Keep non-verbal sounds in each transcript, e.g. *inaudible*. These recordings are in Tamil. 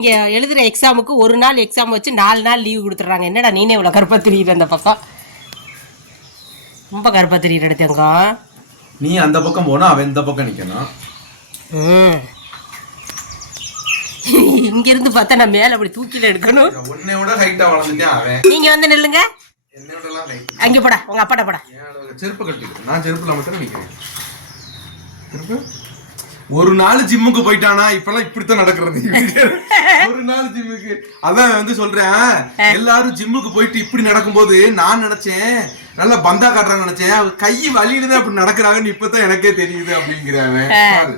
இங்க எழுதுற எக்ஸாமுக்கு ஒரு நாள் எக்ஸாம் வச்சு நாலு நாள் லீவு கொடுத்துட்றாங்க. என்னடா நீனே இவ்வளோ கருப்பா தெரியுற அந்த பக்கம்? ரொம்ப கருப்பா தெரியுற நீ அந்த பக்கம் போனா அவன் இந்த பக்கம் நிக்கணும். ம். இங்க இருந்து பார்த்தா நான் மேல அப்படி தூக்கில எடுக்கணும். உன்னை விட ஹைட்டா வளர்ந்துட்டேன் அவன். நீங்க வந்து நில்லுங்க. அங்க போடா உங்க அப்பாட்ட போடா. செருப்பு கட்டிக்கிட்டு நான் செருப்புல மட்டும் நிக்கிறேன். செருப்பு? ஒரு நாள் ஜிம்முக்கு போயிட்டானா இப்பெல்லாம் இப்படித்தான் நடக்கிறது ஒரு நாள் ஜிம்முக்கு அதான் வந்து சொல்றேன் எல்லாரும் ஜிம்முக்கு போயிட்டு இப்படி நடக்கும்போது நான் நினைச்சேன் நல்லா பந்தா காட்டுறான்னு நினைச்சேன் கை வலியில தான் அப்படி நடக்கிறாங்கன்னு இப்பதான் எனக்கே தெரியுது அப்படிங்கிறவன்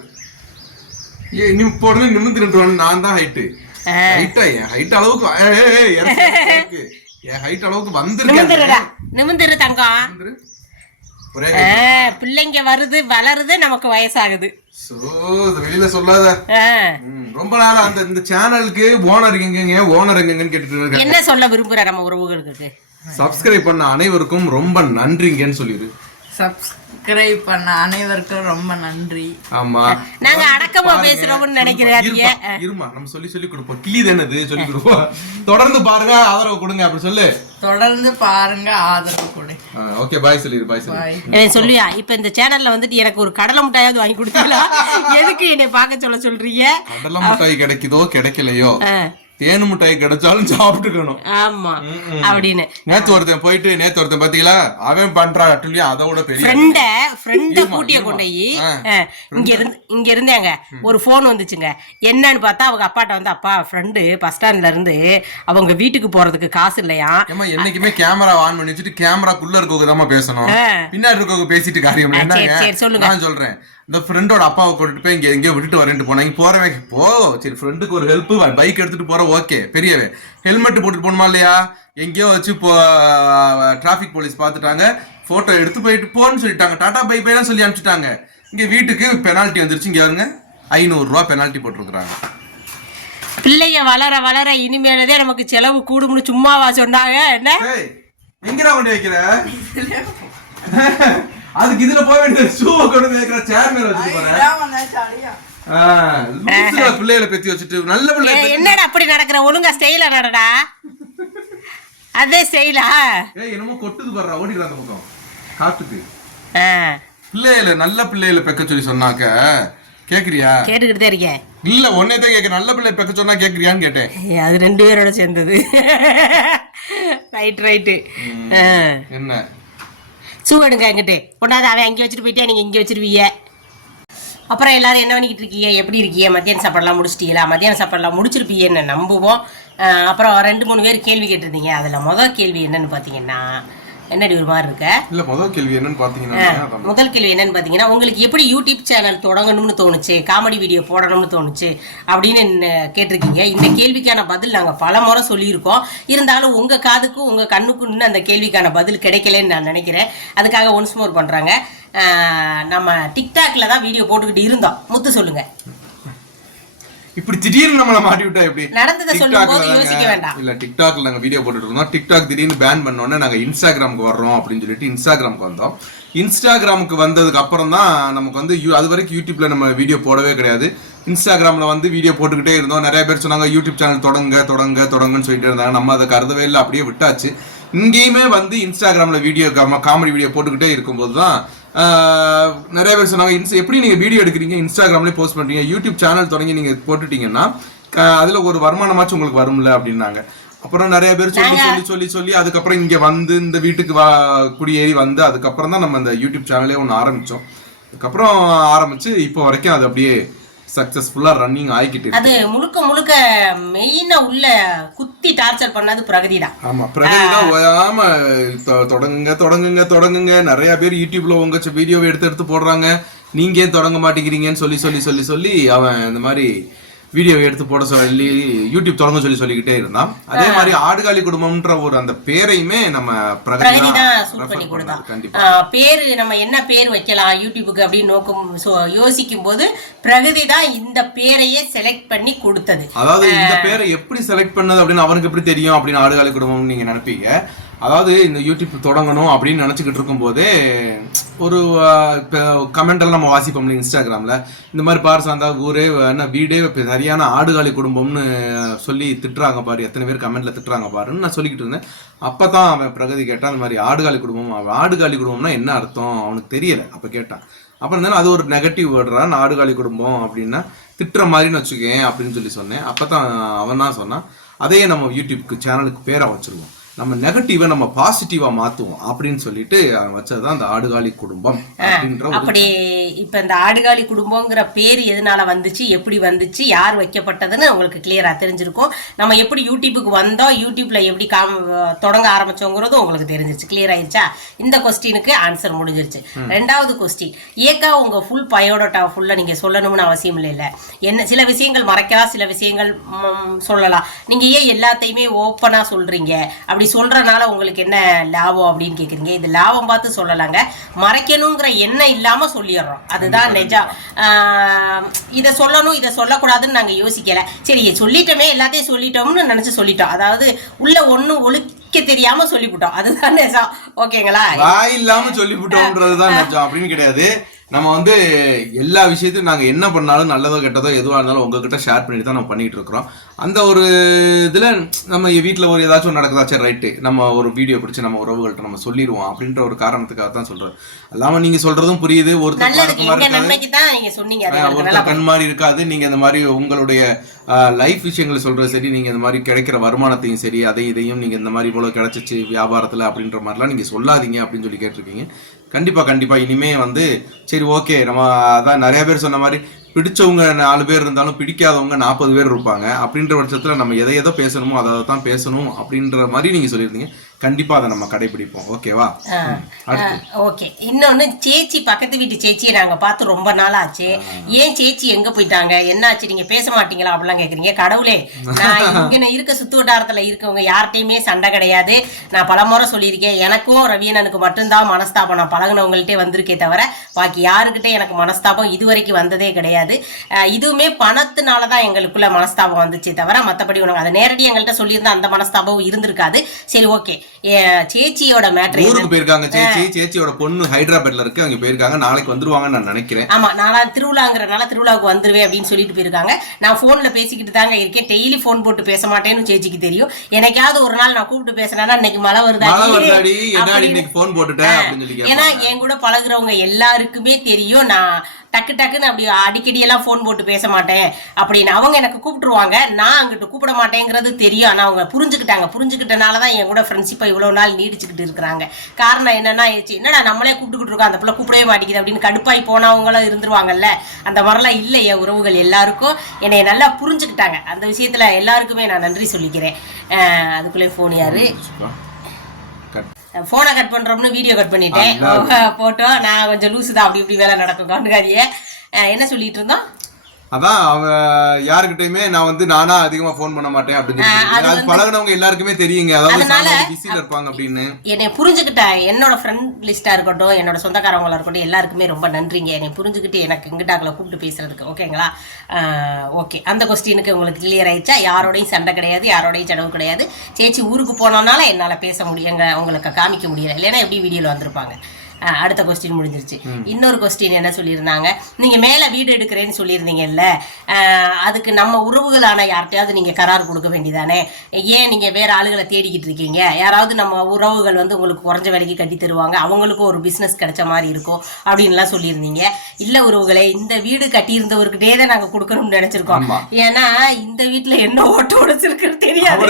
நீ உடனே நிமிந்து நின்று நான் தான் ஹைட்டு ஹைட்டா என் ஹைட் அளவுக்கு. என் ஹைட் அளவுக்கு வந்திருக்கேன் நிமிந்துரு தங்கம் பிள்ளைங்க வருது வளருது நமக்கு வயசாகுது. சோ வெளியில சொல்லாத. ரொம்ப நாளா அந்த இந்த சேனலுக்கு ஓனர் எங்கங்க ஓனர் எங்கங்கன்னு கேட்டுட்டு என்ன சொல்ல விரும்புற நம்ம உறவுகளுக்கு? சப்ஸ்கிரைப் பண்ண அனைவருக்கும் ரொம்ப நன்றிங்கன்னு சொல்லிடு. சப்ஸ்கிரைப் பண்ண அனைவருக்கும் ரொம்ப நன்றி. ஆமா. நாங்க அடக்கமா பேசுறோம்னு நினைக்கிறாதீங்க இருமா, நம்ம சொல்லி சொல்லி கொடுப்போம். கிளி தானது சொல்லி கொடுப்போம். தொடர்ந்து பாருங்க ஆதரவு கொடுங்க அப்படி சொல்லு. தொடர்ந்து பாருங்க ஆதரவு கொடு. ஓகே பாய் சொல்லிடு பாய் சொல்லி. சொல்லுவியா இப்ப இந்த சேனல்ல வந்துட்டு எனக்கு ஒரு கடலை முட்டாயாவது வாங்கி கொடுத்தீங்களா? *laughs* எதுக்கு என்னை பார்க்க சொல்ல சொல்றீங்க? கடலை மிட்டாய் கிடைக்குதோ கிடைக்கலையோ? தேனு மிட்டாய் கிடைச்சாலும் சாப்பிட்டுக்கணும். ஆமா. அப்படின்னு. நேத்து ஒருத்தன் போயிட்டு நேத்து ஒருத்தன் பாத்தீங்களா? அவன் பண்றா அட்டுலயும் அதோட பெரிய ஃப்ரெண்ட ஃப்ரெண்ட கூட்டிய. கொண்டு போய். இங்க இருந்து இங்க இருந்தேங்க ஒரு ஃபோன் வந்துச்சுங்க. என்னன்னு பார்த்தா அவங்க அப்பாட்ட வந்து அப்பா ஃப்ரெண்டு பஸ் ஸ்டாண்ட்ல இருந்து அவங்க வீட்டுக்கு போறதுக்கு காசு இல்லையா? ஏமா என்னைக்குமே கேமரா ஆன் பண்ணி வச்சுட்டு கேமராக்குள்ள இருக்கவங்க தான் பேசணும். பின்னாடி இருக்கவங்க பேசிட்டு காரியம் சரி, சொல்லுங்க. நான் சொல்றேன். இந்த ஃப்ரெண்டோட அப்பாவை கூட்டிட்டு போய் இங்க எங்கேயோ விட்டுட்டு வரேன்ட்டு போனாங்க போறவன் போ சரி ஃப்ரெண்டுக்கு ஒரு ஹெல்ப் பைக் எடுத்துட்டு போற ஓகே பெரியவே. ஹெல்மெட் போட்டுட்டு போகணுமா இல்லையா? எங்கேயோ வச்சு போ டிராஃபிக் போலீஸ் பார்த்துட்டாங்க. போட்டோ எடுத்து போயிட்டு போன்னு சொல்லிட்டாங்க. டாடா பை பைலாம் சொல்லி அனுப்பிச்சிட்டாங்க. இங்க வீட்டுக்கு பெனால்ட்டி வந்துருச்சு. இங்க பாருங்க. ஐநூறு ரூபா பெனால்ட்டி போட்டிருக்கிறாங்க. பிள்ளைங்க வளர வளர இனிமேலதே நமக்கு செலவு கூடும்னு சும்மாவா சொன்னாங்க. என்ன? ஏய், எங்கடா கொண்டு வைக்கிற? அதுக்கு இதுல போக வேண்டிய ஷூவை கொண்டு வைக்கிற சேர் மேல வச்சுட்டு போறேன் பிள்ளைகளை பெத்தி வச்சுட்டு நல்ல பிள்ளை என்னடா அப்படி நடக்கிற? ஒழுங்கா ஸ்டைலா நடடா. அதே ஸ்டைலா? ஏய் என்னமோ கொட்டுது பாடுறா ஓடிடுற அந்த பக்கம். காட்டுக்கு. ஆ, பிள்ளைகளை நல்ல பிள்ளைகளை பெக்க சொல்லி சொன்னாக்க கேக்குறியா? கேட்டுக்கிட்டு தான் இருக்கேன். இல்ல ஒன்னே தான் கேட்க நல்ல பிள்ளை பெக்க சொன்னா கேக்குறியான்னு கேட்டேன். அது ரெண்டு பேரோட சேர்ந்தது. ரைட் ரைட்டு என்ன? ஷூ எடுங்க எங்கிட்டு கொண்டாந்து அவன் அங்கே வச்சுட்டு போயிட்டே நீங்க இங்கே வச்சிருவீங்க. அப்புறம் எல்லாரும் என்ன பண்ணிக்கிட்டு இருக்கீங்க? எப்படி இருக்கீங்க? மத்தியான சாப்பாடுலாம் முடிச்சிட்டீங்களா? மத்தியான சாப்பாடுலாம் முடிச்சிருப்பீங்கன்னு நம்புவோம். அப்புறம் ரெண்டு மூணு பேர் கேள்வி கேட்டிருந்தீங்க. அதில் முதல் கேள்வி என்னன்னு பார்த்தீங்கன்னா என்னடி ஒரு மாதிரி இருக்க? இல்ல முதல் கேள்வி என்னன்னு பாத்தீங்கன்னா. முதல் கேள்வி என்னன்னு பார்த்தீங்கன்னா உங்களுக்கு எப்படி யூடியூப் சேனல் தொடங்கணும்னு தோணுச்சு? காமெடி வீடியோ போடணும்னு தோணுச்சு? அப்படின்னு கேட்டிருக்கீங்க. இந்த கேள்விக்கான பதில் நாங்கள் பல முறை சொல்லியிருக்கோம். இருந்தாலும் உங்கள் காதுக்கும் உங்கள் கண்ணுக்கும் இன்னும் அந்த கேள்விக்கான பதில் கிடைக்கலன்னு நான் நினைக்கிறேன். அதுக்காக ஒன்ஸ் மோர் பண்ணுறாங்க நம்ம டிக்டாக்ல தான் வீடியோ போட்டுக்கிட்டு இருந்தோம். முத்து சொல்லுங்க. இப்படி திடீர்னு நம்மள மாட்டி விட்டா எப்படி? நடந்ததை சொல்லும் போது டிக்டாக்ல யோசிக்க வேண்டாம். இல்ல டிக்டாக்ல நாங்க வீடியோ போட்டுட்டு இருந்தோம். டிக்டாக் திடீர்னு பேன் பண்ணோன்னே நாங்க இன்ஸ்டாகிராமுக்கு வர்றோம் அப்படின்னு சொல்லிட்டு இன்ஸ்டாகிராமுக்கு வந்தோம். இன்ஸ்டாகிராமுக்கு வந்ததுக்கு அப்புறம் தான் நமக்கு வந்து அது வரைக்கும் யூடியூப்ல நம்ம வீடியோ போடவே கிடையாது. இன்ஸ்டாகிராம்ல வந்து வீடியோ போட்டுக்கிட்டே இருந்தோம். நிறைய பேர் சொன்னாங்க யூடியூப் சேனல் தொடங்க தொடங்க தொடங்குன்னு சொல்லிட்டு இருந்தாங்க. நம்ம அதை கருதவே இல்லை அப்படியே விட்டாச்சு. இங்கேயுமே வந்து இன்ஸ்டாகிராம்ல வீடியோ காமெடி வீடியோ போட்டுக்கிட்டே இருக்கும்போது தான் நிறைய பேர் சொன்னாங்க "இன்ஸ்- எப்படி நீங்க வீடியோ எடுக்கிறீங்க இன்ஸ்டாகிராம்லயே போஸ்ட் பண்றீங்க யூடியூப் சேனல் தொடங்கி நீங்க போட்டுட்டீங்கன்னா அதுல ஒரு வருமானமாச்சும் உங்களுக்கு வரும்ல அப்படின்னாங்க. அப்புறம் நிறைய பேர் சொல்லி சொல்லி சொல்லி சொல்லி அதுக்கப்புறம் இங்க வந்து இந்த வீட்டுக்கு வா குடியேறி வந்து அதுக்கப்புறம் தான் நம்ம இந்த யூடியூப் சேனலே ஒன்று ஆரம்பிச்சோம். அதுக்கப்புறம் ஆரம்பிச்சு இப்போ வரைக்கும் அது அப்படியே சக்சஸ்ஃபுல்லா ரன்னிங் ஆகிக்கிட்டு. அது முழுக்க முழுக்க மெயினா உள்ள குத்தி டார்ச்சர் பண்ணது பிரகதி தான். ஆமா பிரகதி தான் ஓயாம தொடங்குங்க தொடங்குங்க தொடங்குங்க. நிறைய பேர் யூடியூப்ல உங்க வீடியோவை எடுத்து எடுத்து போடுறாங்க. நீங்க ஏன் தொடங்க மாட்டேங்கிறீங்கன்னு சொல்லி சொல்லி சொல்லி சொல்லி அவன் இந்த மாதிரி வீடியோவை எடுத்து போட சொல்லி யூடியூப் தொடங்க சொல்லி சொல்லிக்கிட்டே இருந்தான். அதே மாதிரி ஆடுகாலி குடும்பம்ன்ற ஒரு அந்த பேரையுமே நம்ம பிரகதி தான் கண்டிப்பா. பேரு நம்ம என்ன பேர் வைக்கலாம் யூடியூபுக்கு அப்படின்னு நோக்கம் யோசிக்கும் போது பிரகதி தான் இந்த பேரையே செலக்ட் பண்ணி கொடுத்தது. அதாவது இந்த பேரை எப்படி செலக்ட் பண்ணது அப்படின்னு அவனுக்கு எப்படி தெரியும் அப்படின்னு ஆடுகாலி குடும்பம் நீங்க நினைப்பீங்க. அதாவது இந்த யூடியூப் தொடங்கணும் அப்படின்னு நினச்சிக்கிட்டு இருக்கும்போதே ஒரு இப்போ கமெண்டெல்லாம் நம்ம வாசிப்போம் இன்ஸ்டாகிராமில்? இந்த மாதிரி பாரு சாந்தா ஊரே என்ன வீடே இப்போ சரியான ஆடுகாலி குடும்பம்னு சொல்லி திட்டுறாங்க பாரு எத்தனை பேர் கமெண்ட்டில் திட்டுறாங்க பாருன்னு நான் சொல்லிக்கிட்டு இருந்தேன். அப்போ தான் அவன் பிரகதி கேட்டான் அந்த மாதிரி ஆடுகாலி குடும்பம் அவன் ஆடுகாலி குடும்பம்னா என்ன அர்த்தம்? அவனுக்கு தெரியலை அப்போ கேட்டான். அப்புறம் தானே அது ஒரு நெகட்டிவ் வேர்டுறா ஆடுகாலி குடும்பம் அப்படின்னா திட்டுற மாதிரின்னு வச்சுக்கேன் அப்படின்னு சொல்லி சொன்னேன். அப்போ தான் அவன் தான் சொன்னான். அதையே நம்ம யூடியூப்க்கு சேனலுக்கு பேரை வச்சுருவோம். நம்ம நெகட்டிவை நம்ம பாசிட்டிவா மாத்துவோம் அப்படின்னு சொல்லிட்டு வச்சதுதான் அந்த ஆடுகாலி குடும்பம் அப்படின்ற அப்படி இப்ப இந்த ஆடுகாலி குடும்பங்கிற பேர் எதனால வந்துச்சு எப்படி வந்துச்சு யார் வைக்கப்பட்டதுன்னு உங்களுக்கு கிளியரா தெரிஞ்சிருக்கும். நம்ம எப்படி யூடியூபுக்கு வந்தோம் யூடியூப்ல எப்படி காம் தொடங்க ஆரம்பிச்சோங்கிறதும் உங்களுக்கு தெரிஞ்சிருச்சு. கிளியர் ஆயிடுச்சா? இந்த கொஸ்டினுக்கு ஆன்சர் முடிஞ்சிருச்சு. ரெண்டாவது கொஸ்டின் ஏக்கா உங்க ஃபுல் பயோடோட்டா ஃபுல்லா நீங்க சொல்லணும்னு அவசியம் இல்லை என்ன சில விஷயங்கள் மறைக்கலாம் சில விஷயங்கள் சொல்லலாம். நீங்க ஏன் எல்லாத்தையுமே ஓப்பனா சொல்றீங்க? அப்படி சொல்றனால உங்களுக்கு என்ன லாபம் அப்படின்னு கேக்குறீங்க? இது லாபம் பார்த்து சொல்லலாங்க. மறைக்கணுங்கிற எண்ணம் இல்லாம சொல்லிடுறோம். அதுதான் நிஜம். இதை சொல்லணும் இதை சொல்லக்கூடாதுன்னு நாங்க யோசிக்கல. சரி சொல்லிட்டோமே எல்லாத்தையும் சொல்லிட்டோம்னு நினைச்சு சொல்லிட்டோம். அதாவது உள்ள ஒண்ணு ஒழிக்க தெரியாம சொல்லிவிட்டோம் அதுதான் நிஜம். ஓகேங்களா? வாய் இல்லாம சொல்லிவிட்டோம்ன்றதுதான் நிஜம். அப்படின்னு கிடையாது. நம்ம வந்து எல்லா விஷயத்தையும் நாங்க என்ன பண்ணாலும் நல்லதோ கெட்டதோ எதுவா இருந்தாலும் உங்ககிட்ட ஷேர் பண்ணிட்டு தான் நம்ம பண்ணிட்டு இருக்கிறோம். அந்த ஒரு இதுல நம்ம வீட்ல ஒரு ஏதாச்சும் ஒண்ணு நடக்குதா சரி ரைட்டு நம்ம ஒரு வீடியோ பிடிச்சு நம்ம உறவுகள்கிட்ட நம்ம சொல்லிடுவோம் அப்படின்ற ஒரு காரணத்துக்காக தான் சொல்றோம் அல்லாம நீங்க சொல்றதும் புரியுது ஒருத்தர் ஒருத்தர் கண் மாதிரி இருக்காது. நீங்க இந்த மாதிரி உங்களுடைய லைஃப் விஷயங்களை சொல்றது சரி நீங்க இந்த மாதிரி கிடைக்கிற வருமானத்தையும் சரி அதை இதையும் நீங்க இந்த மாதிரி இவ்வளவு கிடைச்சிச்சு வியாபாரத்துல அப்படின்ற மாதிரிலாம் நீங்க சொல்லாதீங்க அப்படின்னு சொல்லி கேட்டிருக்கீங்க. கண்டிப்பாக கண்டிப்பாக இனிமே வந்து சரி ஓகே. நம்ம அதான் நிறைய பேர் சொன்ன மாதிரி பிடிச்சவங்க நாலு பேர் இருந்தாலும் பிடிக்காதவங்க நாற்பது பேர் இருப்பாங்க. அப்படின்ற பட்சத்தில் நம்ம எதை எதை பேசணுமோ அதை தான் பேசணும் அப்படின்ற மாதிரி நீங்கள் சொல்லியிருந்தீங்க. கண்டிப்பா அதை நம்ம கடைபிடிப்போம். ஓகேவா ஓகே இன்னொன்னு சேச்சி பக்கத்து வீட்டு சேச்சியை நாங்க பார்த்து ரொம்ப நாள் ஆச்சு ஏன் சேச்சி எங்க போயிட்டாங்க? என்னாச்சு? நீங்க பேச மாட்டீங்களா? அப்படிலாம் கேக்குறீங்க. கடவுளே நான் *laughs* இங்க இருக்க சுத்து வட்டாரத்துல இருக்கவங்க யார்கிட்டயுமே சண்டை கிடையாது. நான் பலமுறை சொல்லியிருக்கேன். எனக்கும் ரவியனனுக்கு மட்டும்தான் மனஸ்தாபம். நான் பழகுனவங்கள்ட்டே வந்திருக்கே தவிர பாக்கி யாருக்கிட்ட எனக்கு மனஸ்தாபம் இது வரைக்கும் வந்ததே கிடையாது. இதுவுமே பணத்தினால தான் எங்களுக்குள்ள மனஸ்தாபம் வந்துச்சே தவிர மத்தபடி உனக்கு அதை நேரடியாக எங்கள்கிட்ட சொல்லியிருந்தா அந்த மனஸ்தாபம் இருந்திருக்காது. சரி ஓகே சேச்சியோட மேட்ரு ஊருக்கு போயிருக்காங்க சேச்சி. சேச்சியோட பொண்ணு ஹைதராபாத்ல இருக்கு. அங்க போயிருக்காங்க. நாளைக்கு வந்துருவாங்கன்னு நான் நினைக்கிறேன். ஆமா நான் திருவிழாங்கிறனால திருவிழாவுக்கு வந்துருவேன் அப்படின்னு சொல்லிட்டு போயிருக்காங்க. நான் போன்ல பேசிக்கிட்டு தாங்க இருக்கேன். டெய்லி ஃபோன் போட்டு பேச மாட்டேன்னு சேச்சிக்கு தெரியும். எனக்காவது ஒரு நாள் நான் கூப்பிட்டு பேசினேன்னா இன்னைக்கு மழை வருதா மழை வருதாடி? போன் ஏன்னா என் கூட பழகுறவங்க எல்லாருக்குமே தெரியும். நான் டக்கு டக்குன்னு அப்படி அடிக்கடி எல்லாம் ஃபோன் போட்டு பேச மாட்டேன். அப்படின்னு அவங்க எனக்கு கூப்பிட்டுருவாங்க. நான் அங்கிட்டு கூப்பிட மாட்டேங்கிறது தெரியும். ஆனால் அவங்க புரிஞ்சுக்கிட்டாங்க. புரிஞ்சுக்கிட்டனால தான் என் கூட ஃப்ரெண்ட்ஷிப்பை இவ்வளோ நாள் நீடிச்சுக்கிட்டு இருக்கிறாங்க. காரணம் என்னன்னா ஆயிடுச்சு, என்னடா நம்மளே கூப்பிட்டுக்கிட்டு இருக்கோம். அந்த பிள்ளை கூப்பிடவே மாட்டேங்குது அப்படின்னு கடுப்பாய் போனவங்களும் இருந்துருவாங்கல்ல. அந்த மாதிரிலாம் இல்லை என் உறவுகள் எல்லாருக்கும். என்னை நல்லா புரிஞ்சுக்கிட்டாங்க. அந்த விஷயத்தில் எல்லாருக்குமே நான் நன்றி சொல்லிக்கிறேன். அதுக்குள்ளே ஃபோன் யாரு? போனை கட் பண்றோம்னு வீடியோ கட் பண்ணிட்டேன். போட்டோ *laughs* நான் கொஞ்சம் லூசு தான். அப்படி இப்படி வேலை நடக்கும். கண்டுக்காதியே என்ன சொல்லிட்டு இருந்தோம்? அதான் அவ யாருக்கிட்டயுமே நான் வந்து நானா அதிகமா ஃபோன் பண்ண மாட்டேன் அப்படின்னு. அது பழகுனவங்க எல்லாருக்குமே தெரியுங்க. அதாவது பிஸில இருப்பாங்க அப்படின்னு. என்னை புரிஞ்சுக்கிட்ட என்னோட ஃப்ரெண்ட் லிஸ்டா இருக்கட்டும் என்னோட சொந்தக்காரங்களா இருக்கட்டும் எல்லாருக்குமே ரொம்ப நன்றிங்க. என்னை புரிஞ்சுக்கிட்டு எனக்கு இங்கிட்டாக்கில் கூப்பிட்டு பேசுறதுக்கு ஓகேங்களா ஓகே அந்த கொஸ்டினுக்கு உங்களுக்கு கிளியர் ஆயிடுச்சா? யாரோடையும் சண்டை கிடையாது யாரோடையும் செலவு கிடையாது. சேச்சி ஊருக்கு போனோம்னால என்னால் பேச முடியுங்க உங்களுக்கு காமிக்க முடியல. இல்லைன்னா எப்படி வீடியோவில் வந்திருப்பாங்க? அடுத்த கொஸ்டின் முடிஞ்சிருச்சு. இன்னொரு கொஸ்டின் என்ன சொல்லியிருந்தாங்க? நீங்க மேல வீடு எடுக்கிறேன்னு சொல்லியிருந்தீங்கல்ல அதுக்கு நம்ம உறவுகளான யார்கிட்டயாவது நீங்க கரார் கொடுக்க வேண்டியதானே? ஏன் நீங்க வேற ஆளுகளை தேடிக்கிட்டு இருக்கீங்க? யாராவது நம்ம உறவுகள் வந்து உங்களுக்கு குறைஞ்ச விலைக்கு கட்டி தருவாங்க. அவங்களுக்கும் ஒரு பிசினஸ் கிடைச்ச மாதிரி இருக்கும் அப்படின்லாம் சொல்லியிருந்தீங்க. இல்ல உறவுகளே இந்த வீடு கட்டியிருந்தவர்கிட்டே தான் நாங்க கொடுக்கணும்னு நினைச்சிருக்கோம். ஏன்னா இந்த வீட்டுல என்ன ஓட்ட உடைச்சிருக்குன்னு தெரியாது.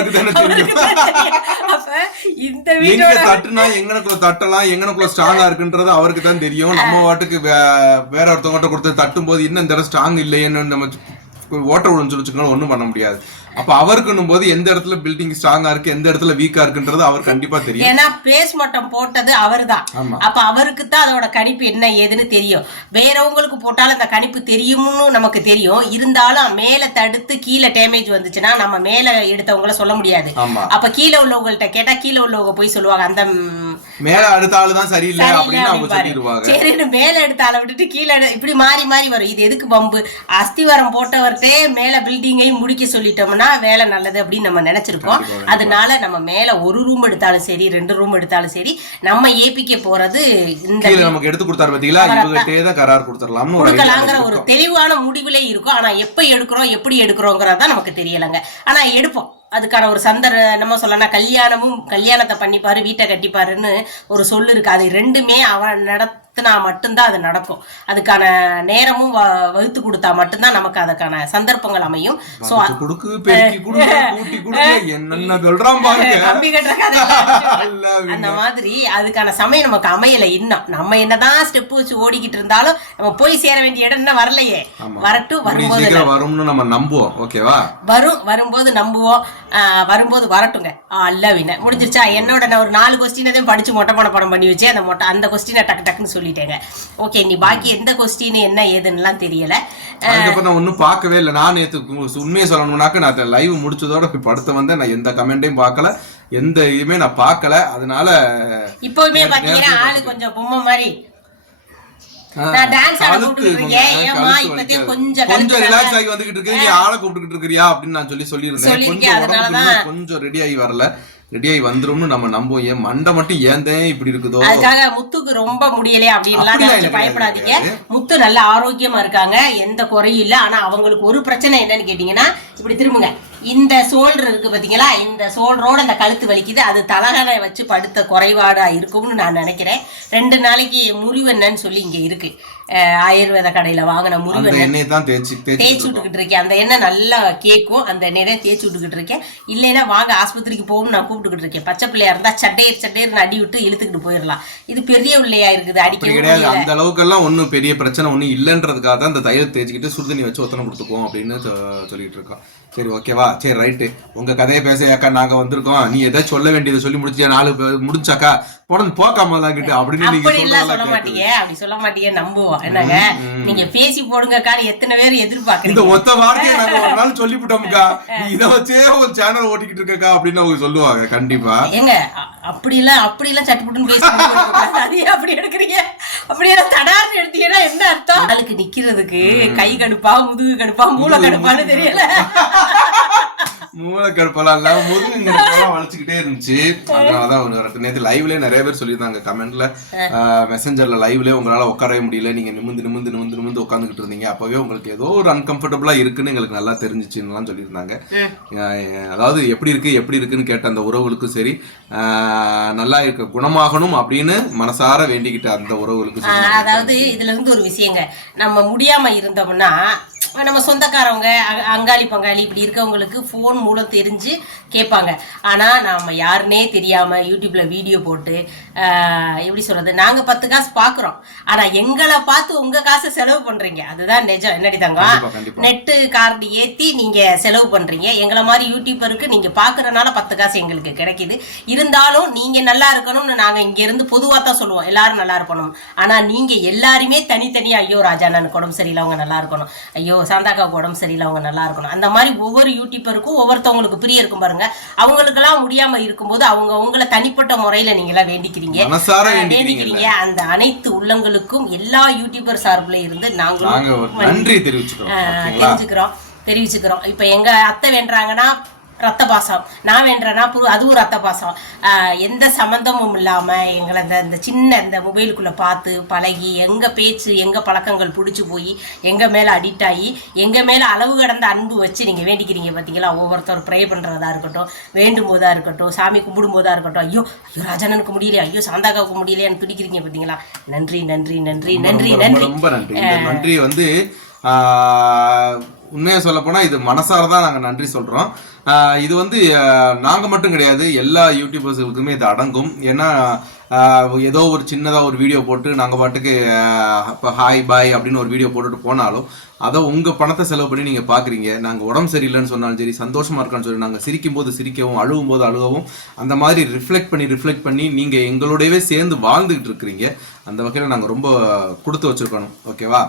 அப்ப இந்த வீட்டோட தட்டுனா எங்கனக்குள்ள தட்டலாம் எங்கனக்குள்ள ஸ்ட்ராங்கா இருக்குன்றது அவருக்கு தான் தெரியும். நம்ம வாட்டுக்கு வேற ஒருத்தவங்ககிட்ட கொடுத்து தட்டும் போது இன்னும் இந்த ஸ்ட்ராங் இல்லையேன்னு நம்ம ஓட்ட விழுந்துருச்சுக்கணும் ஒண்ணும் பண்ண முடியாது. அப்ப அவருக்குன்னும் போது எந்த இடத்துல பில்டிங் ஸ்ட்ராங்கா இருக்கு எந்த இடத்துல வீக்கா இருக்குன்றது அவர் கண்டிப்பா தெரியும். ஏன்னா பேஸ் மட்டம் போட்டது அவர்தான். ஆமா. அப்ப அவருக்கு தான் அதோட கணிப்பு என்ன ஏதுன்னு தெரியும். வேறவங்களுக்கு போட்டாலும் அந்த கணிப்பு தெரியும்னு நமக்கு தெரியும். இருந்தாலும் மேல தடுத்து கீழே டேமேஜ் வந்துச்சுன்னா நம்ம மேல எடுத்தவங்கள சொல்ல முடியாது. அப்ப கீழே உள்ளவங்கள்ட்ட கேட்டா கீழே உள்ளவங்க போய் சொல்லுவாங்க அந்த மேல அடுத்த ஆளு தான் சரியில்லை அப்படின்னு அவங்க. சொல்லிடுவாங்க. சரின்னு மேல எடுத்த ஆளை விட்டுட்டு கீழே இப்படி மாறி மாறி வரும். இது எதுக்கு பம்பு அஸ்திவாரம் போட்டவர்கிட்ட குடும்பத்தை மேல பில்டிங்கையும் முடிக்க சொல்லிட்டோம்னா வேலை நல்லது அப்படின்னு நம்ம நினைச்சிருக்கோம். அதனால நம்ம மேல ஒரு ரூம் எடுத்தாலும் சரி ரெண்டு ரூம் எடுத்தாலும் சரி நம்ம ஏபிக்க போறது இந்த நமக்கு எடுத்து கொடுத்தாரு பாத்தீங்களா? இவங்ககிட்டே தான் கரார் idea கொடுக்கலாங்கிற ஒரு. தெளிவான முடிவுலே இருக்கும். ஆனா எப்ப எடுக்கிறோம் எப்படி எடுக்கிறோங்கிறதா நமக்கு தெரியலங்க. ஆனா எடுப்போம். அதுக்கான ஒரு சந்தர் நம்ம சொல்லலாம் கல்யாணமும் கல்யாணத்தை பண்ணிப்பாரு வீட்டை கட்டிப்பாருன்னு ஒரு சொல்லு இருக்கு. அது ரெண்டுமே அவன் நடத்தினா மட்டும்தான் அது நடக்கும். அதுக்கான நேரமும் வகுத்து கொடுத்தா மட்டும்தான் நமக்கு அதுக்கான சந்தர்ப்பங்கள் அமையும். சோ அந்த மாதிரி அதுக்கான சமயம் நமக்கு அமையல இன்னும். நம்ம என்னதான் ஸ்டெப் வச்சு ஓடிக்கிட்டு இருந்தாலும் நம்ம போய் சேர வேண்டிய இடம் இன்னும் வரலையே. வரட்டும் வரும்போது வரும்னு நம்ம நம்புவோம். ஓகேவா? வரும் வரும்போது நம்புவோம். வரும்போது வரட்டுங்க. அல்ல வின முடிஞ்சிருச்சா? என்னோட நான் ஒரு நாலு கொஸ்டினை தான் படிச்சு மொட்டை படம் பண்ணி வச்சேன் அந்த மொட்டை அந்த கொஸ்டினை டக்கு டக்குன்னு சொல்லிட்டேங்க. ஓகே நீ பாக்கி எந்த கொஸ்டின் என்ன ஏதுன்னுலாம் தெரியல. அதுக்கப்புறம் நான் ஒன்றும் பார்க்கவே இல்லை. நான் நேற்று உண்மையை சொல்லணும்னாக்க நான் லைவ் முடிச்சதோட போய் படுத்து வந்தேன். நான் எந்த கமெண்ட்டையும் பார்க்கல. எந்த இதுவுமே நான் பார்க்கல. அதனால இப்போவுமே பாத்தீங்கன்னா ஆளு கொஞ்சம் பொம்மை மாதிரி. கொஞ்சம் ரிலாக்ஸ் ஆகி வந்துகிட்டு இருக்கு நீ ஆளை கூப்பிட்டுக்கிட்டு இருக்கிறியா அப்படின்னு நான் சொல்லி சொல்லியிருந்தேன் கொஞ்சம் கொஞ்சம் ரெடி ஆகி வரல. ரெடி ஆகி வந்துரும்னு நம்ம நம்புவோம். ஏன் மண்டை மட்டும் ஏன் தான் இப்படி இருக்குதோ? அதுக்காக முத்துக்கு ரொம்ப முடியலையே அப்படின்லாம் பயப்படாதீங்க. முத்து நல்ல ஆரோக்கியமா இருக்காங்க எந்த குறையும் இல்ல. ஆனா அவங்களுக்கு ஒரு பிரச்சனை என்னன்னு கேட்டீங்கன்னா இப்படி திரும்புங்க. இந்த சோல்டர் இருக்கு பாத்தீங்களா? இந்த சோல்டரோட இந்த கழுத்து வலிக்குது. அது தலகாணை வச்சு படுத்த குறைபாடா இருக்கும்னு நான் நினைக்கிறேன். ரெண்டு நாளைக்கு முறிவெண்ணன்னு சொல்லி இங்க இருக்கு. ஆயுர்வேத கடையில வாங்கின முறிவெண்ணெய் எண்ணெயை தான் தேய்ச்சி தேய்ச்சி விட்டுக்கிட்டு இருக்கேன். அந்த எண்ணெய் நல்லா கேட்கும் அந்த எண்ணெய் தான் தேய்ச்சி விட்டுக்கிட்டு இருக்கேன். இல்லைன்னா வாங்க ஆஸ்பத்திரிக்கு போகும் நான் கூப்பிட்டுக்கிட்டு இருக்கேன். பச்சை பிள்ளையா இருந்தா சட்டையர் சட்டையர்னு அடி விட்டு இழுத்துக்கிட்டு போயிடலாம் இது பெரிய பிள்ளையா இருக்குது அடிக்கவே கிடையாது. அந்த அளவுக்கெல்லாம் ஒன்றும் பெரிய பிரச்சனை ஒன்றும் இல்லைன்றதுக்காக தான் இந்த தையல் தேய்ச்சிக்கிட்டு சுடுதண்ணி வச்சு ஒத்தனை கொடுத்துக்குவோம் அப்படின்னு சொல்லிட்டு இருக்கோம். சரி ஓகேவா சரி ரைட்டு உங்க கதையை பேச அக்கா நாங்க வந்திருக்கோம். நீ ஏதாச்சும் சொல்ல வேண்டியதை சொல்லி முடிச்சியா நாலு முடிச்சாக்கா போடணும் போக்காம கிட்ட அப்படின்னு நீங்க அப்படி எல்லாம் சொல்ல மாட்டீங்க அப்படி சொல்ல மாட்டீங்க நம்புவோம். என்னங்க? நீங்க பேசி போடுங்கக்கான்னு எத்தனை பேர் இந்த எதிர்பார்க்கறீங்க ஒத்த வார்த்தையை நாங்க ஒரு *laughs* நாள் சொல்லிவிட்டோம்க்கா. நீ இதை வச்சே ஒரு சேனல் ஓட்டிக்கிட்டு இருக்கக்கா அப்படின்னு அவங்க சொல்லுவாங்க கண்டிப்பா. ஏங்க அ- அப்படிலாம் அப்படிலாம் சட்டுப்புட்டுன்னு பேசி அப்படி எடுக்கிறீங்க. அப்படியெல்லாம் தடார்னு எடுத்தீங்கன்னா என்ன அர்த்தம்? ஆளுக்கு நிக்கிறதுக்கு கை கடுப்பா முதுகு கடுப்பா மூளை கடுப்பான்னு தெரியல. மூலக்கடுப்பெல்லாம் இல்ல முருங்கெல்லாம் வலிச்சுக்கிட்டே இருந்துச்சு. அதனாலதான் ஒரு நேற்று லைவ்ல நிறைய பேர் சொல்லியிருந்தாங்க கமெண்ட்ல மெசஞ்சர்ல லைவ்ல உங்களால உட்காரவே முடியல நீங்க நிமிந்து நிமிந்து நிமிந்து நிமிந்து உட்காந்துக்கிட்டு இருந்தீங்க. அப்பவே உங்களுக்கு ஏதோ ஒரு அன்கம்ஃபர்டபுளா இருக்குன்னு எங்களுக்கு நல்லா தெரிஞ்சிச்சுன்னு சொல்லியிருந்தாங்க. அதாவது எப்படி இருக்கு எப்படி இருக்குன்னு கேட்ட அந்த உறவுகளுக்கும் சரி நல்லா இருக்க குணமாகணும் அப்படின்னு மனசார வேண்டிக்கிட்ட அந்த ஆஹ் அதாவது இதுல இருந்து ஒரு விஷயங்க. நம்ம முடியாம இருந்தோம்னா நம்ம சொந்தக்காரவங்க அங்காளி பங்காளி இப்படி இருக்கவங்களுக்கு ஃபோன் மூலம் தெரிஞ்சு கேட்பாங்க. ஆனா நாம யாருன்னே தெரியாம யூடியூப்ல வீடியோ போட்டு எப்படி சொல்றது நாங்க பத்து காசு பாக்குறோம். ஆனா எங்களை பார்த்து உங்க காசை செலவு பண்றீங்க. அதுதான் நிஜம். என்னடி தங்கம். நெட்டு கார்டு ஏத்தி நீங்க செலவு பண்றீங்க. எங்களை மாதிரி யூடியூபருக்கு நீங்க பாக்குறதுனால பத்து காசு எங்களுக்கு கிடைக்குது. இருந்தாலும் நீங்க நல்லா இருக்கணும்னு நாங்க இங்க இருந்து பொதுவா தான் சொல்லுவோம். எல்லாரும் நல்லா இருக்கணும். ஆனா நீங்க எல்லாருமே தனித்தனியா ஐயோ ராஜா நான் உடம்பு சரியில்லை அவங்க நல்லா இருக்கணும். ஐயோ சாந்தாக்காவுக்கு உடம்பு சரியில்லை அவங்க நல்லா இருக்கணும். அந்த மாதிரி ஒவ்வொரு யூடியூபருக்கும் ஒவ்வொருத்தவங்களுக்கு பிரிய இருக்கும் பாருங்க. அவங்களுக்கெல்லாம் முடியாம இருக்கும்போது அவங்க உங்களை தனிப்பட்ட முறையில நீங்க எல்லாம் வேண்டிக்கிறீங்க. வேண்டிக்கிறீங்க. அந்த அனைத்து உள்ளங்களுக்கும் எல்லா யூடியூபர் சார்பில் இருந்து நாங்களும் நன்றி தெரிவிச்சுக்கிறோம். தெரிவிச்சுக்கிறோம். இப்போ எங்க அத்தை வேண்டுறாங்கன்னா ரத்த பாசம் நான் வேண்டுறேன்னா புரு அதுவும் ரத்த பாசம் எந்த சம்மந்தமும் இல்லாம எங்களை இந்த இந்த சின்ன இந்த மொபைலுக்குள்ள பார்த்து பழகி எங்க பேச்சு எங்க பழக்கங்கள் பிடிச்சி போய் எங்க மேல அடிக்ட் ஆகி எங்க மேல அளவு கடந்த அன்பு வச்சு நீங்க வேண்டிக்கிறீங்க பாத்தீங்களா? ஒவ்வொருத்தர் ப்ரே பண்றதா இருக்கட்டும் வேண்டும் போதா இருக்கட்டும் சாமி கும்பிடும் போதா இருக்கட்டும் ஐயோ ஐயோ ராஜனனுக்கு முடியலையா ஐயோ சாந்தாக்காவுக்கு முடியலையான்னு துடிக்கிறீங்க பாத்தீங்களா? நன்றி நன்றி நன்றி நன்றி நன்றி. நன்றி. நன்றி வந்து உண்மையை சொல்ல போனா இது மனசார தான் நாங்க நன்றி சொல்றோம். இது வந்து நாங்கள் நாங்க மட்டும் கிடையாது எல்லா யூடியூபர்ஸுகளுக்குமே இது அடங்கும். ஏன்னா ஆஹ், ஏதோ ஒரு சின்னதா ஒரு வீடியோ போட்டு நாங்க பாட்டுக்கு இப்போ ஹாய் பாய் அப்படின்னு ஒரு வீடியோ போட்டுட்டு போனாலும் அதை உங்க பணத்தை செலவு பண்ணி நீங்க பாக்குறீங்க. நாங்க உடம்பு சரியில்லைன்னு சொன்னாலும் சரி சந்தோஷமா இருக்கான்னு சொல்லி நாங்க சிரிக்கும் போது சிரிக்கவும் அழுவும் போது அழுகவும் அந்த மாதிரி ரிஃப்ளெக்ட் பண்ணி ரிஃப்ளெக்ட் பண்ணி நீங்க எங்களோடவே சேர்ந்து வாழ்ந்துகிட்டு இருக்கிறீங்க. அந்த வகையில நாங்க ரொம்ப கொடுத்து வச்சிருக்கணும். ஓகேவா?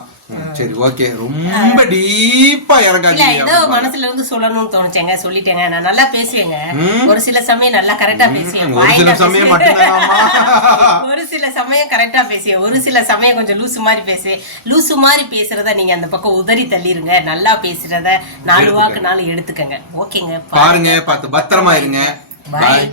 சரி ஓகே. ரொம்ப டீப்பா இறங்காதீங்க. மனசுல இருந்து சொல்லணும்னு தோணுச்சேங்க சொல்லிட்டேங்க. நான் நல்லா பேசுவேங்க. ஒரு சில சமயம் நல்லா கரெக்டா பேசுவேன். *laughs* ஒரு சில சமயம் ஒரு சில சமயம் கரெக்டா பேசுவேன். ஒரு சில சமயம் கொஞ்சம் லூசு மாதிரி பேசுவேன். லூசு மாதிரி பேசுறத நீங்க அந்த பக்கம் உதறி தள்ளிருங்க. நல்லா பேசுறத நாலு வாக்கு நாலு எடுத்துக்கங்க. ஓகேங்க. பாருங்க பார்த்து பத்திரமா இருங்க. பாய்